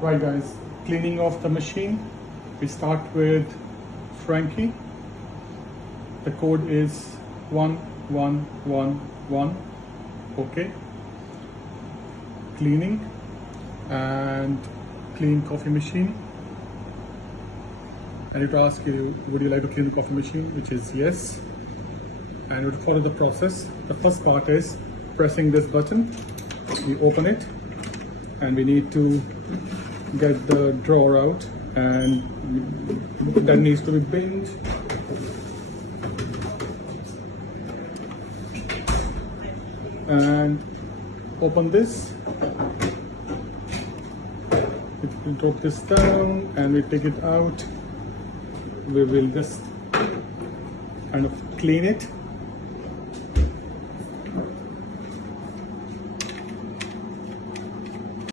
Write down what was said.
Right guys, cleaning off the machine. We start with Franke. The code is 1111. Okay. Cleaning and clean coffee machine. And it will ask you, would you like to clean the coffee machine? Which is yes. And we will follow the process. The first part is pressing this button. We open it and we need to get the drawer out, and that needs to be binned. And open this. We drop this down and we take it out. We will just kind of clean it.